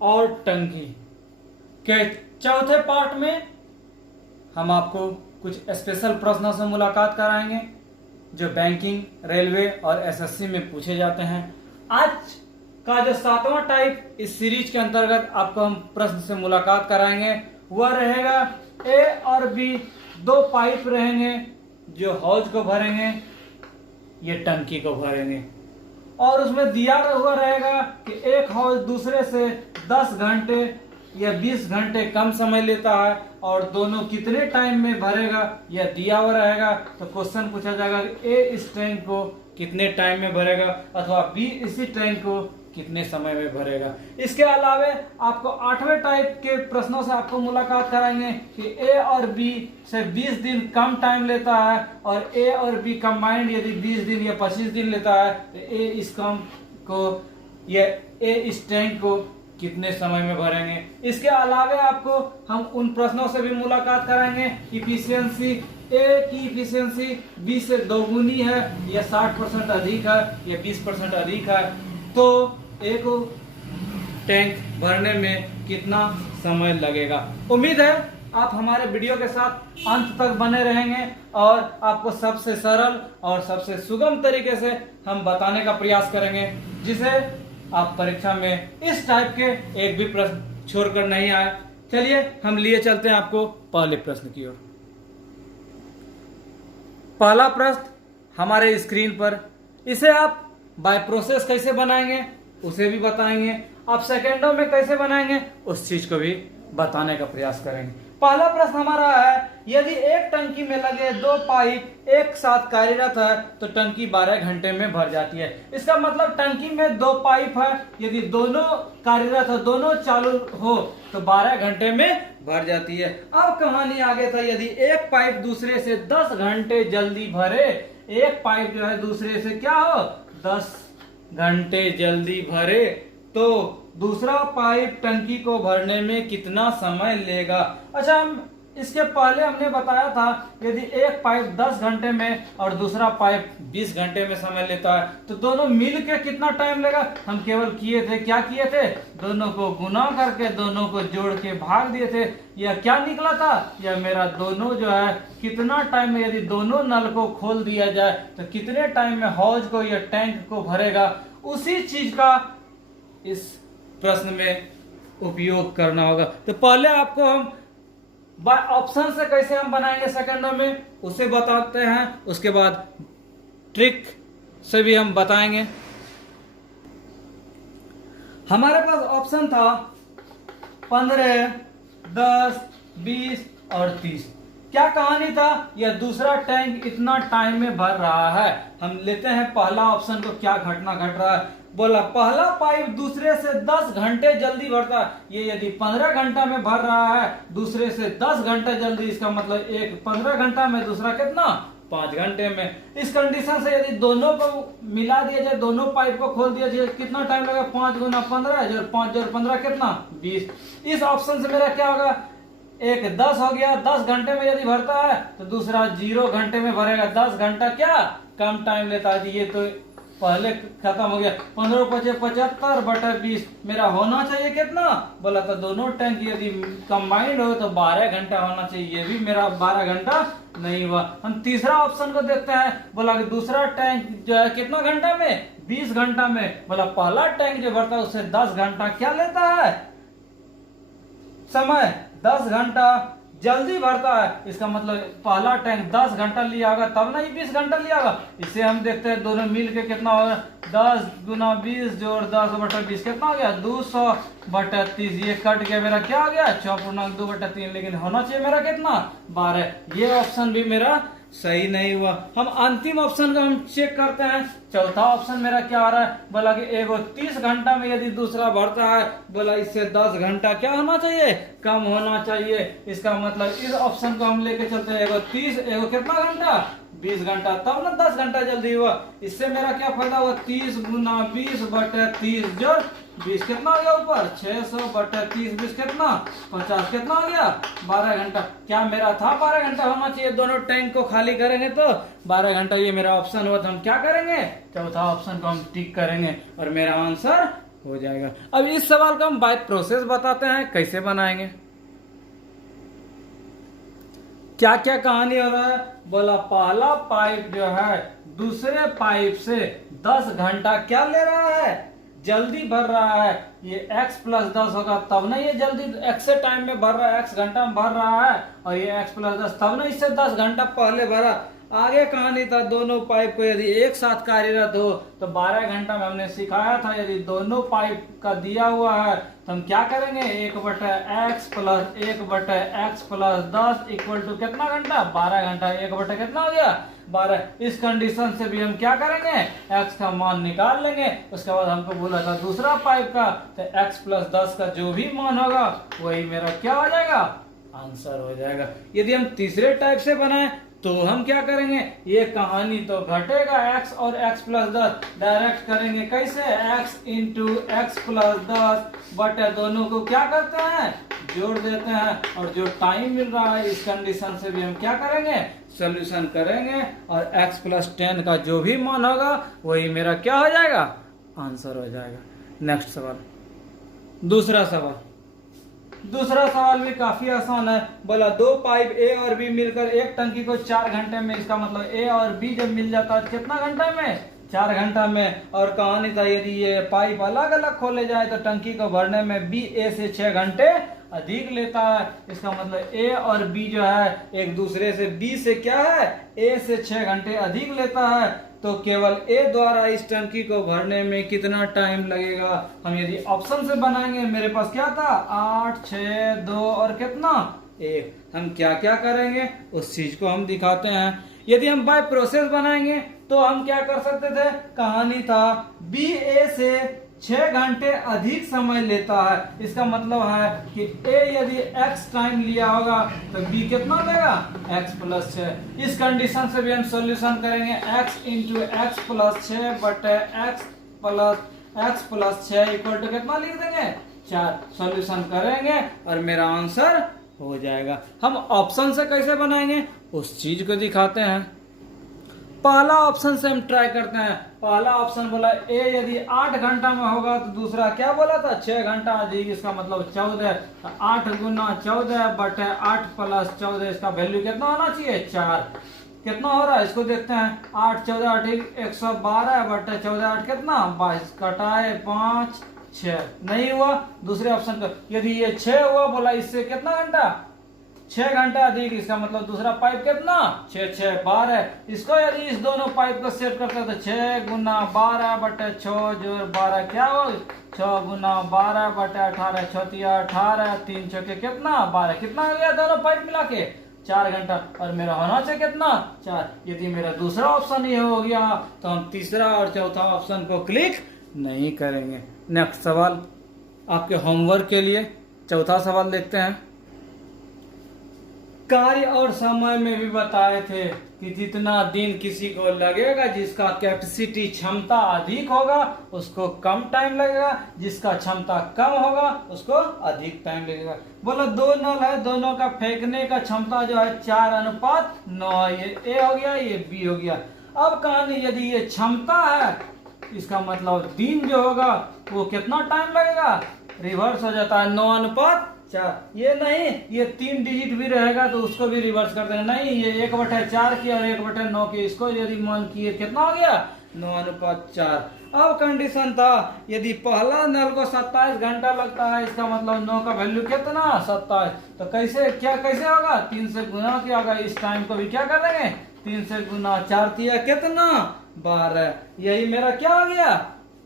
और टंकी के चौथे पार्ट में हम आपको कुछ स्पेशल प्रश्नों से मुलाकात कराएंगे जो बैंकिंग, रेलवे और एसएससी में पूछे जाते हैं। आज का जो 7वां टाइप इस सीरीज के अंतर्गत आपको हम प्रश्न से मुलाकात कराएंगे वह रहेगा ए और बी, दो पाइप रहेंगे जो हौज को भरेंगे, ये टंकी को भरेंगे, और उसमें दिया हुआ रहेगा कि एक हौज दूसरे से 10 घंटे या 20 घंटे कम समय लेता है और दोनों कितने टाइम में भरेगा यह दिया हुआ रहेगा। तो क्वेश्चन पूछा जाएगा ए इस टैंक को कितने टाइम में भरेगा अथवा बी इसी टैंक को कितने समय में भरेगा। इसके अलावे आपको 8वें टाइप के प्रश्नों से आपको मुलाकात कराएंगे कि ए और बी से 20 दिन कम टाइम लेता है और ए और बी कंबाइंड यदि 20 दिन या 25 दिन लेता है तो ए इस काम को या ए इस टैंक को कितने समय में भरेंगे। इसके अलावे आपको हम उन प्रश्नों से भी मुलाकात कराएंगे। इफिशियंसी ए की इफिशियंसी बी से दोगुनी है या 60% अधिक है या 20% अधिक है, तो ए को टैंक भरने में कितना समय लगेगा। उम्मीद है आप हमारे वीडियो के साथ अंत तक बने रहेंगे और आपको सबसे सरल और सबसे सुगम तरीके से हम बताने का प्रयास करेंगे जिसे आप परीक्षा में इस टाइप के एक भी प्रश्न छोड़कर नहीं आए। चलिए हम लिए चलते हैं आपको पहले प्रश्न की ओर। पहला प्रश्न हमारे स्क्रीन पर, इसे आप बाय प्रोसेस कैसे बनाएंगे उसे भी बताएंगे, आप सेकेंडों में कैसे बनाएंगे उस चीज को भी बताने का प्रयास करेंगे। पहला प्रश्न हमारा है, यदि एक टंकी में लगे दो पाइप एक साथ कार्यरत है तो टंकी 12 घंटे में भर जाती है। इसका मतलब टंकी में दो पाइप है, यदि दोनों कार्यरत है, दोनों चालू हो तो 12 घंटे में भर जाती है। अब कहानी आगे था, यदि एक पाइप दूसरे से 10 घंटे जल्दी भरे, एक पाइप जो है दूसरे से क्या हो 10 घंटे जल्दी भरे तो दूसरा पाइप टंकी को भरने में कितना समय लेगा। अच्छा, हम इसके पहले हमने बताया था यदि एक पाइप 10 घंटे में और दूसरा पाइप 20 घंटे में समय लेता है तो दोनों मिल के कितना टाइम लेगा। हम केवल क्या किए थे, दोनों को गुना करके दोनों को जोड़ के भाग दिए थे। यह क्या निकला था, यह मेरा दोनों जो है कितना टाइम में, यदि दोनों नल को खोल दिया जाए तो कितने टाइम में हौज को या टैंक को भरेगा, उसी चीज का इस प्रश्न में उपयोग करना होगा। तो पहले आपको हम बाय ऑप्शन से कैसे हम बनाएंगे सेकंडों में उसे बताते हैं, उसके बाद ट्रिक से भी हम बताएंगे। हमारे पास ऑप्शन था 15, 10, 20 और 30। क्या कहानी था, यह दूसरा टैंक इतना टाइम में भर रहा है। हम लेते हैं पहला ऑप्शन को, क्या घटना घट रहा है। बोला पहला पाइप दूसरे से 10 घंटे जल्दी भरता है, ये यदि 15 घंटा में भर रहा है दूसरे से 10 घंटे जल्दी, इसका मतलब एक 15 घंटा में दूसरा कितना 5 घंटे में। इस कंडीशन से यदि दोनों को मिला दिया जाए, दोनों पाइप को खोल दिया जाए, कितना टाइम लगेगा 5 गुना 15, 5 जोड़ 15 कितना 20। इस ऑप्शन से मेरा क्या होगा, एक 10 हो गया, 10 घंटे में यदि भरता है तो दूसरा 0 घंटे में भरेगा। 10 घंटा क्या कम टाइम लेता है, ये तो पहले खत्म हो गया। 15 × 75 बटा 20 मेरा होना चाहिए कितना, बोला तो दोनों टैंक यदि कंबाइंड हो तो 12 घंटा होना चाहिए, ये भी मेरा 12 घंटा नहीं हुआ। हम तीसरा ऑप्शन को देखते हैं, बोला कि दूसरा टैंक जो है कितना घंटा में 20 घंटा में, बोला पहला टैंक जो भरता है उससे 10 घंटा क्या लेता है समय, 10 घंटा जल्दी भरता है। इसका मतलब पहला टैंक 10 घंटा लिया होगा तब ना ही 20 घंटा लिया होगा। इसे हम देखते हैं दोनों मिल के कितना होगा, 10 गुना 20 जोड़ 10 बटा 20 कितना हो गया 200 बटा 30। ये कट गया, मेरा क्या हो गया 4 बटा 3, लेकिन होना चाहिए मेरा कितना 12। ये ऑप्शन भी मेरा सही नहीं हुआ। हम अंतिम ऑप्शन को हम चेक करते हैं, चौथा ऑप्शन मेरा क्या आ रहा है, बोला कि एगो 30 घंटा में यदि दूसरा भरता है, बोला इससे 10 घंटा क्या होना चाहिए कम होना चाहिए। इसका मतलब इस ऑप्शन को हम लेके चलते हैं, एगो 30 एगो कितना घंटा 20 घंटा, तब ना 10 घंटा जल्दी हुआ। इससे मेरा क्या फायदा हुआ 30 गुना 20 बटे 30 जोड़ 20 कितना हो गया ऊपर 600 बटे 30 20 कितना 50 कितना हो गया 12 घंटा। क्या मेरा था 12 घंटा होना चाहिए, दोनों टैंक को खाली करेंगे तो 12 घंटा, ये मेरा ऑप्शन हुआ। तो हम क्या करेंगे, चौथा ऑप्शन को हम टिक करेंगे और मेरा आंसर हो जाएगा। अब इस सवाल का हम बाय प्रोसेस बताते हैं कैसे बनाएंगे। क्या क्या कहानी हो रहा है, बोला पहला पाइप जो है दूसरे पाइप से 10 घंटा क्या ले रहा है, जल्दी भर रहा है। ये x प्लस 10 होगा तब ना ये जल्दी x से टाइम में भर रहा है, x घंटा में भर रहा है, और ये x प्लस 10 तब ना इससे 10 घंटा पहले भरा। आगे कहानी था दोनों पाइप को यदि एक साथ कार्यरत हो तो 12 घंटा में हमने सिखाया था। यदि दोनों पाइप का दिया हुआ है तो हम क्या करेंगे, 1/x plus 1/x plus 10 equal to कितना घंटा, 12 घंटा। 1/, कितना हो गया, 12। इस कंडीशन से भी हम क्या करेंगे, x का मान निकाल लेंगे। उसके बाद हमको बोला था दूसरा पाइप का, तो x प्लस 10 का जो भी मान होगा वही मेरा क्या हो जाएगा, आंसर हो जाएगा। यदि हम तीसरे टाइप से बनाए तो हम क्या करेंगे, ये कहानी तो घटेगा, x और x प्लस 10 डायरेक्ट करेंगे कैसे, x इंटू एक्स प्लस 10 बटे दोनों को क्या करते हैं, जोड़ देते हैं। और जो टाइम मिल रहा है इस कंडीशन से भी हम क्या करेंगे, सोल्यूशन करेंगे, और x प्लस 10 का जो भी मान होगा वही मेरा क्या हो जाएगा, आंसर हो जाएगा। नेक्स्ट सवाल, दूसरा सवाल भी काफी आसान है। बोला दो पाइप ए और बी मिलकर एक टंकी को 4 घंटे में, इसका मतलब ए और बी जब मिल जाता है कितना घंटा में, 4 घंटा में। और कहानी था यदि ये पाइप अलग अलग खोले जाए तो टंकी को भरने में बी ए से 6 घंटे अधिक लेता है। इसका मतलब ए और बी जो है एक दूसरे से, बी से क्या है, ए से 6 घंटे अधिक लेता है। तो केवल ए द्वारा इस टंकी को भरने में कितना टाइम लगेगा। हम यदि ऑप्शन से बनाएंगे, मेरे पास क्या था, 8, 6, 2 और कितना 1। हम क्या क्या करेंगे उस चीज को हम दिखाते हैं। यदि हम बाय प्रोसेस बनाएंगे तो हम क्या कर सकते थे, कहानी था बी ए से 6 घंटे अधिक समय लेता है। इसका मतलब है कि ए यदि x टाइम लिया होगा तो b कितना लेगा, x प्लस 6। इस कंडीशन से भी हम सॉल्यूशन करेंगे, x इंटू एक्स प्लस 6 बटे x प्लस 6 इक्वल टू कितना लिख देंगे, 4। सॉल्यूशन करेंगे और मेरा आंसर हो जाएगा। हम ऑप्शन से कैसे बनाएंगे उस चीज को दिखाते हैं। पहला ऑप्शन से हम ट्राई करते हैं। पहला ऑप्शन बोला ए यदि 8 घंटा में होगा तो दूसरा क्या बोला था, 6 घंटा अधिक, इसका मतलब 14। 8 गुना 14 बटे 8 प्लस 14, इसका वैल्यू कितना होना चाहिए, 4। कितना हो रहा है इसको देखते हैं, 8 14 अधिक 112 बटे 14 8 कितना 22, कटाए 5 6, नहीं हुआ। दूसरे ऑप्शन का यदि ये 6 हुआ, बोला इससे कितना घंटा, 6 घंटा अधिक, इसका मतलब दूसरा पाइप कितना, 6 6 12। इसको यदि इस दोनों पाइप को सेट करते हैं तो 6 गुना 12 बटे 6 जोड़ 12 क्या हो, 6 गुना 12 बटे 18, 6 18, 3 चौके कितना 12, कितना हो गया दोनों पाइप मिला के 4 घंटा। और मेरा होना चाहिए कितना, 4। यदि मेरा दूसरा ऑप्शन ये हो गया तो हम तीसरा और चौथा ऑप्शन को क्लिक नहीं करेंगे। नेक्स्ट सवाल आपके होमवर्क के लिए, चौथा सवाल देखते हैं। कार्य और समय में भी बताए थे कि जितना दिन किसी को लगेगा, जिसका कैपेसिटी क्षमता अधिक होगा उसको कम टाइम लगेगा, जिसका क्षमता कम होगा उसको अधिक टाइम लगेगा। बोला 2 नल है, दोनों का फेंकने का क्षमता जो है 4:9, ये ए हो गया, ये बी हो गया। अब कहानी यदि ये क्षमता है, इसका मतलब दिन जो होगा वो कितना टाइम लगेगा, रिवर्स हो जाता है 9:4। ये नहीं, ये 3 डिजिट भी रहेगा तो उसको भी रिवर्स कर देना, नहीं ये 1/4 की और 1/9 की, इसको यदि मान किए कितना हो गया 9:4। अब कंडीशन था यदि पहला नल को 27 घंटा लगता है, इसका मतलब 9 का वैल्यू कितना 27, तो कैसे होगा, 3 से गुना किया होगा। इस टाइम को भी क्या कर देंगे, 3 से गुना, 4 किया कितना 12। यही मेरा क्या हो गया,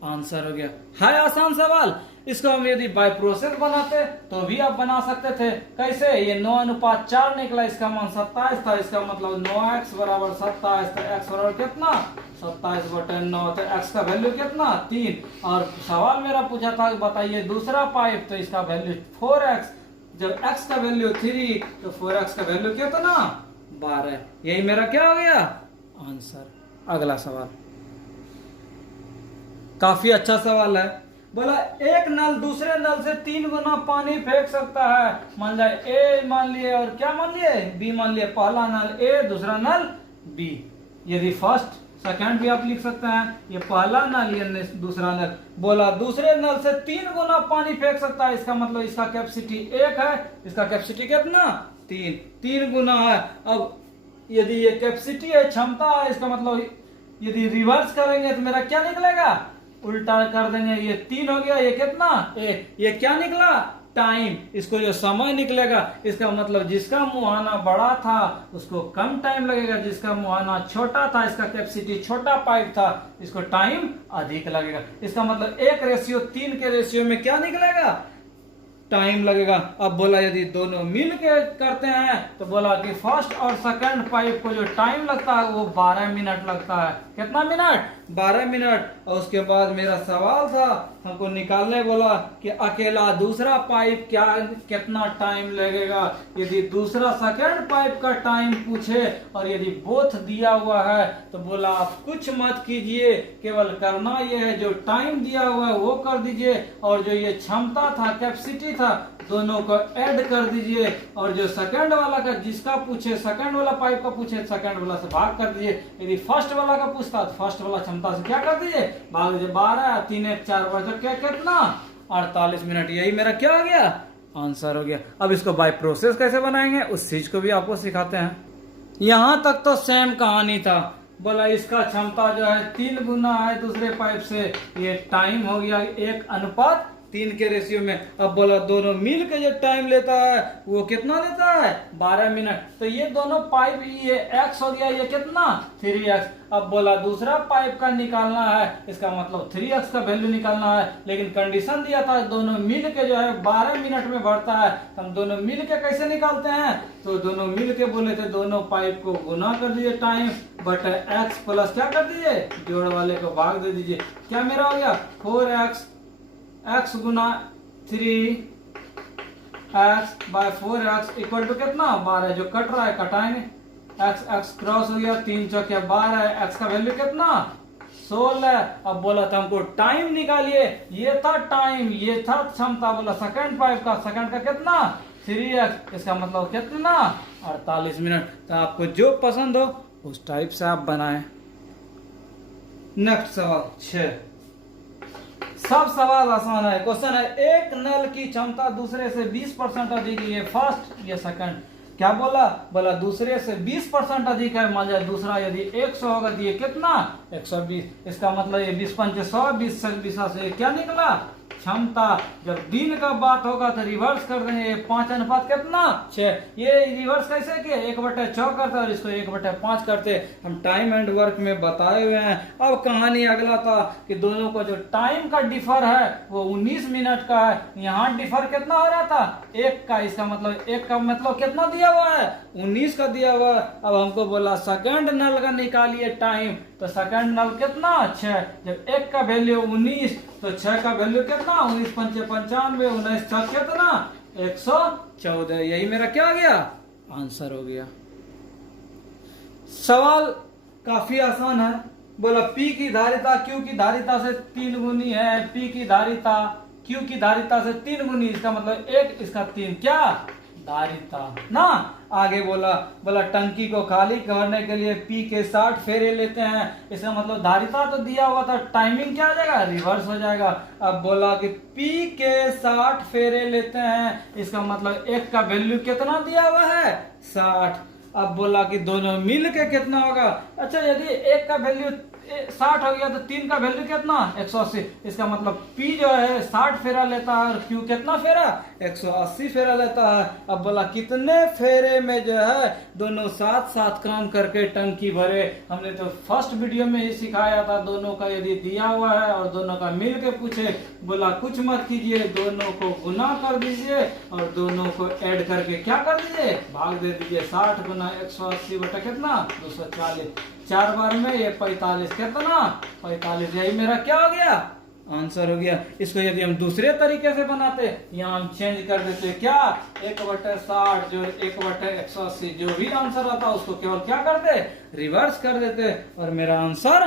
आंसर हो गया। है आसान सवाल। इसको हम यदि बाय प्रोसेस बनाते तो भी आप बना सकते थे। कैसे, ये 9:4 निकला, इसका मान 27 था, इसका मतलब 9x बराबर 27, तो x बराबर कितना 27 बटे 9, तो x का वैल्यू कितना 3। और सवाल मेरा पूछा था बताइए दूसरा पाइप, तो इसका वैल्यू 4x। जब x का वैल्यू 3 तो 4x का वैल्यू कितना 12। यही मेरा क्या हो गया, आंसर। अगला सवाल काफी अच्छा सवाल है। बोला एक नल दूसरे नल से 3 गुना पानी फेंक सकता है। मान जाए ए मान लिए और क्या मान लिए, बी मान लिए। पहला नल ए, दूसरा नल बी। यदि फर्स्ट सेकंड भी आप लिख सकते हैं। ये पहला नल, ये दूसरा नल। बोला दूसरे नल से 3 गुना पानी फेंक सकता है, इसका मतलब इसका कैपेसिटी 1 है, इसका कैपेसिटी कितना 3 गुना है। अब यदि ये कैपेसिटी है, क्षमता है, इसका मतलब यदि रिवर्स करेंगे तो मेरा क्या निकलेगा, उल्टा कर देंगे, ये 3 हो गया, ये कितना 1, ये क्या निकला टाइम। इसको जो समय निकलेगा, इसका मतलब जिसका मुहाना बड़ा था उसको कम टाइम लगेगा, जिसका मुहाना छोटा था, इसका कैपेसिटी छोटा पाइप था, इसको टाइम अधिक लगेगा। इसका मतलब 1:3 के रेशियो में क्या निकलेगा, टाइम लगेगा। अब बोला यदि दोनों मिल के करते हैं तो बोला कि फर्स्ट और सेकंड पाइप को जो टाइम लगता है वो 12 मिनट लगता है। कितना मिनट, 12 मिनट। और उसके बाद मेरा सवाल था, हमको निकालने बोला कि अकेला दूसरा पाइप क्या कितना टाइम लगेगा। यदि दूसरा सेकंड पाइप का टाइम पूछे और यदि बोथ दिया हुआ है तो बोला आप कुछ मत कीजिए, केवल करना ये है जो टाइम दिया हुआ है वो कर दीजिए, और जो ये क्षमता था, कैपेसिटी था, दोनों को ऐड कर दीजिए, और जो सेकंड वाला का जिसका पूछे, सेकंड वाला पाइप का पूछे, सेकंड वाला से भाग कर दीजिए। यदि फर्स्ट वाला का पूछता तो फर्स्ट वाला क्षमता से क्या कर दीजिए, भाग दीजिए। 12 3 1 4 बजे क्या कितना 48 मिनट। यही मेरा क्या हो गया, आंसर हो गया। अब इसको बाय प्रोसेस कैसे बनाएंगे उस चीज को भी आपको सिखाते हैं। यहां तक तो सेम कहानी था। बोला इसका क्षमता जो है 3 गुना है दूसरे पाइप से, ये टाइम हो गया 1:3 के रेशियो में। अब बोला दोनों मिल के जो टाइम लेता है वो कितना लेता है, 12 मिनट। तो ये दोनों पाइप, ये x हो गया, ये कितना 3x। अब बोला दूसरा पाइप का निकालना है, इसका मतलब 3x का वैल्यू निकालना है, लेकिन कंडीशन दिया था दोनों मिल के जो है 12 मिनट में बढ़ता है। हम दोनों मिल के कैसे निकालते हैं, तो दोनों मिल के बोले थे दोनों पाइप को गुना कर दीजिए टाइम बटे x प्लस क्या कर दीजिए, जोड़ वाले को भाग दे दीजिए। क्या मेरा हो गया 4x, x गुना 3x by 4x equal to कितना 12। जो कट रहा है कटाएंगे, x x क्रॉस हो गया, 3 चौके 12, x का वैल्यू कितना 16। अब बोला था हमको टाइम निकालिए, ये था टाइम, ये था क्षमता। बोला सेकंड पाइप का, सेकंड का कितना 3x, इसका मतलब कितना 48 मिनट। तो आपको जो पसंद हो उस टाइप से आप बनाएं। नेक्स्ट सवाल 6। सब सवाल आसान है। क्वेश्चन है एक नल की क्षमता दूसरे से 20% अधिक है, ये फर्स्ट ये सेकंड। क्या बोला, बोला दूसरे से 20% अधिक है। मान लिया दूसरा यदि 100 होगा तो ये कितना 120। इसका मतलब ये 20 पंचे 100, 20 से 20 से क्या निकला क्षमता। जब दिन का बात होगा तो रिवर्स कर देंगे, 5 अनुपात कितना 6। ये रिवर्स कैसे किए, 1/6 करते और इसको 1/5 करते। हम टाइम एंड वर्क में बताए हुए हैं। अब कहानी अगला था कि दोनों का जो टाइम का डिफर है वो 19 मिनट का है। यहाँ डिफर कितना हो रहा था 1 का, इसका मतलब 1 का मतलब कितना दिया हुआ है 19 का दिया हुआ है। अब हमको बोला सेकंड नल का निकालिए टाइम, तो सेकंड नल कितना 6। जब 1 का वैल्यू 19 तो 6 का वैल्यू कितना 19 पंचे 95, 19 6 कितना 114। यही मेरा क्या हो गया आंसर हो गया। सवाल काफी आसान है। बोला P की धारिता Q की धारिता से 3 गुनी है। P की धारिता Q की धारिता से 3 गुनी, इसका मतलब 1 इसका 3 क्या धारिता ना। आगे बोला टंकी को खाली करने के लिए P के 60 फेरे लेते हैं। इसका मतलब धारिता तो दिया हुआ था, टाइमिंग क्या आ जाएगा रिवर्स हो जाएगा। अब बोला कि P के 60 फेरे लेते हैं, इसका मतलब 1 का वैल्यू कितना दिया हुआ है 60। अब बोला कि दोनों मिल के कितना होगा। अच्छा यदि 1 का वैल्यू 60 हो गया तो 3 का वैल्यू कितना 180। इसका मतलब P जो है 60 फेरा लेता है और Q कितना फेरा 180 फेरा लेता है। अब बोला कितने फेरे में जो है दोनों साथ साथ काम करके टंकी भरे। हमने तो फर्स्ट वीडियो में ही सिखाया था, दोनों का यदि दिया हुआ है और दोनों का मिल के पूछे, बोला कुछ मत कीजिए, दोनों को गुना कर दीजिए और दोनों को ऐड करके क्या कर दीजिए भाग दे दीजिए। 60 गुना 180 बटा कितना 240, 4 बार में ये 45 कितना 45। यही मेरा क्या हो गया आंसर हो गया। इसको यदि हम दूसरे तरीके से बनाते, यहाँ हम चेंज कर देते क्या 1/60 जो 1/180, जो भी आंसर आता उसको केवल क्या करते रिवर्स कर देते और मेरा आंसर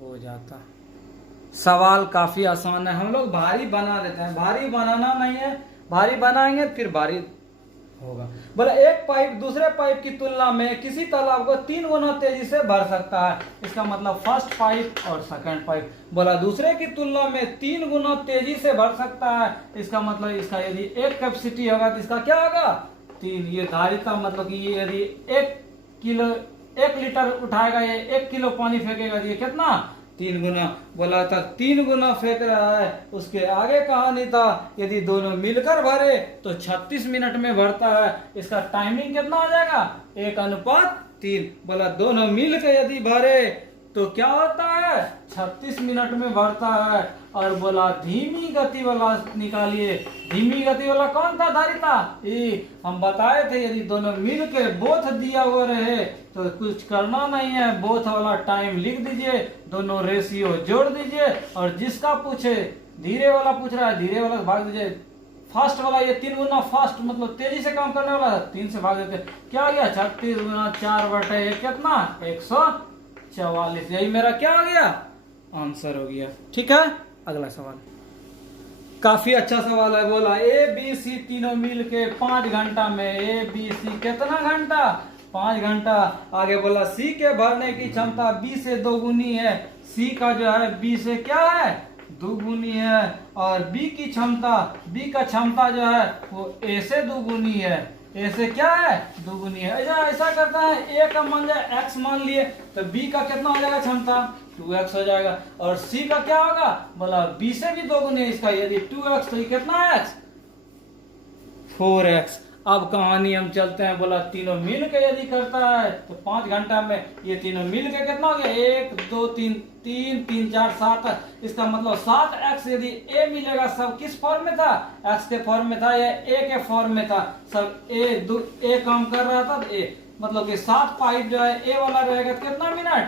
हो जाता। सवाल काफी आसान है। हम लोग भारी बना देते हैं, भारी बनाना नहीं है, भारी बनाएंगे फिर भारी होगा। बोला एक पाइप दूसरे पाइप की तुलना में किसी तालाब को 3 गुना तेजी से भर सकता है। इसका मतलब फर्स्ट पाइप और सेकंड पाइप। बोला दूसरे की तुलना में 3 गुना तेजी से भर सकता है। इसका मतलब इसका यदि एक कैपेसिटी होगा तो इसका क्या होगा 3। ये धारिता मतलब कि ये यदि 1 लीटर उठाएगा, ये 1 किलो पानी फेंकेगा, ये कितना 3 गुना। बोला था 3 गुना फेंक रहा है। उसके आगे कहानी था यदि दोनों मिलकर भरे तो 36 मिनट में भरता है। इसका टाइमिंग कितना आ जाएगा 1:3। बोला दोनों मिलकर यदि भरे तो क्या होता है 36 मिनट में भरता है। और बोला धीमी गति वाला निकालिए। धीमी गति वाला कौन था धारिता ई। हम बताए थे यदि दोनों मिल के बोथ दिया हुआ रहे तो कुछ करना नहीं है, बोथ वाला टाइम लिख दीजिए, दोनों रेशियो जोड़ दीजिए और जिसका पूछे धीरे वाला पूछ रहा है धीरे वाला भाग दीजिए। फास्ट वाला ये 3 गुना फास्ट मतलब तेजी से काम करने वाला 3 से भाग देते। क्या आ गया 36 गुना 4/1 कितना 144। यही मेरा क्या आ गया आंसर हो गया। ठीक है, अगला सवाल काफी अच्छा सवाल है। बोला ए बी सी तीनों मिल के 5 घंटा में ए बी सी कितना घंटा 5 घंटा। आगे बोला सी के भरने की क्षमता बी से 2 गुनी है। सी का जो है बी से क्या है 2 गुनी है। और बी की क्षमता बी का क्षमता जो है वो ए से 2 गुनी है। ए से क्या है 2 गुनी है। ऐसा करता है ए का मान जाए एक्स मान लिए तो बी का कितना हो जाएगा क्षमता 2x हो जाएगा। और सी का क्या होगा बोला बी से भी 2 गुनी है इसका। यदि 2x तो ये कितना है x 4x। अब कहानी हम चलते हैं। बोला तीनों मिल के यदि करता है तो 5 घंटा में ये तीनों मिल के कितना हो गया 1 2 3 3 3 4 7। इसका मतलब 7x यदि ए मिलेगा सब किस फॉर्म में था x के फॉर्म में था या a के फॉर्म में था। सब ए काम कर रहा था तो ए मतलब कि 7 पाइप जो है ए वाला रहेगा तो कितना मिनट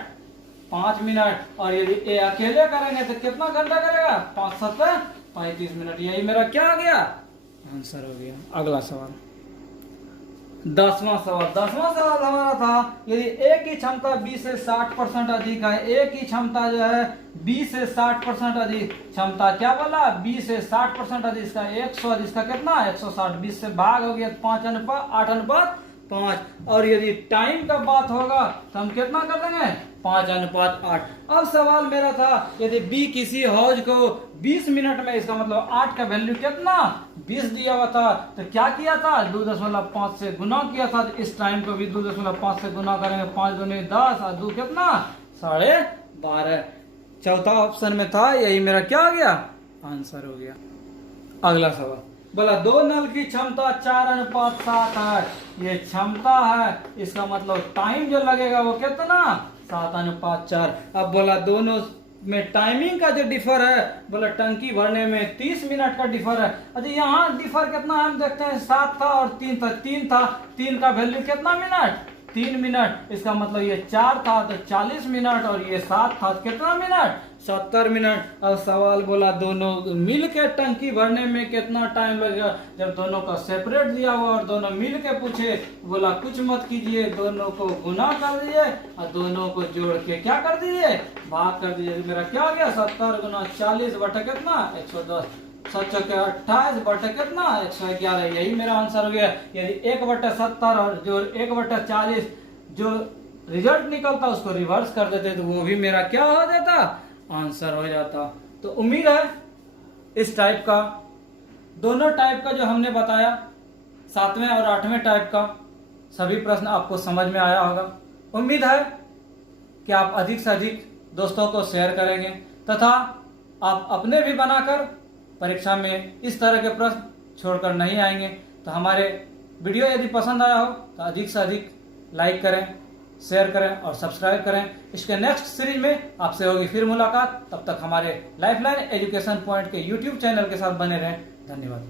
5 मिनट। और यदि ए अकेले करेंगे तो कितना घंटा करेगा 5 7 35 मिनट। यही मेरा क्या आ गया आंसर हो गया। अगला सवाल 10वां सवाल हमारा था यदि ए की क्षमता बी से 60% अधिक है। ए की क्षमता जो है बी से 60% अधिक। क्षमता क्या बोला बी से 60% अधिक। इसका 100 इसका कितना 160 20 से भाग हो गया 5:8:5। और यदि टाइम का बात होगा तो हम कितना कर देंगे 5:8। अब सवाल मेरा था यदि बी किसी हौज को 20 मिनट में इसका मतलब 8 का वैल्यू कितना 20 दिया हुआ था तो क्या किया था 2.5 से गुना किया था। तो इस टाइम को भी 2.5 से गुना करेंगे 5 दूनी 10 और 2 कितना 12.5। चौथा ऑप्शन में था यही मेरा क्या आ गया आंसर हो गया। अगला सवाल बोला 2 नल की क्षमता 4:7 है। ये क्षमता है इसका मतलब टाइम जो लगेगा वो कितना 7:4। अब बोला दोनों में टाइमिंग का जो डिफर है बोला टंकी भरने में 30 मिनट का डिफर है। अच्छा यहाँ डिफर कितना है हम देखते हैं 7 था और 3 था। 3 का वैल्यू कितना मिनट 3 मिनट। इसका मतलब ये 4 था तो 40 मिनट और ये 7 था तो कितना मिनट 70 मिनट। अब सवाल बोला दोनों मिल के टंकी भरने में कितना टाइम लगेगा। जब दोनों का सेपरेट दिया हुआ और दोनों मिल के पूछे बोला कुछ मत कीजिए दोनों को गुना कर दीजिए और दोनों को जोड़ के क्या कर दीजिए भाग कर दीजिए। मेरा क्या हो गया 70 गुना 40 बटा कितना 110। 7×28 बटा कितना 111। यही मेरा आंसर हो गया। यदि 1/70 और जो 1/40 जो रिजल्ट निकलता उसको रिवर्स कर देते तो वो भी मेरा क्या हो जाता आंसर हो जाता। तो उम्मीद है इस टाइप का दोनों टाइप का जो हमने बताया 7वें और 8वें टाइप का सभी प्रश्न आपको समझ में आया होगा। उम्मीद है कि आप अधिक से अधिक दोस्तों को शेयर करेंगे तथा आप अपने भी बनाकर परीक्षा में इस तरह के प्रश्न छोड़कर नहीं आएंगे। तो हमारे वीडियो यदि पसंद आया हो तो अधिक से अधिक लाइक करें शेयर करें और सब्सक्राइब करें। इसके नेक्स्ट सीरीज में आपसे होगी फिर मुलाकात। तब तक हमारे लाइफलाइन एजुकेशन पॉइंट के यूट्यूब चैनल के साथ बने रहें। धन्यवाद।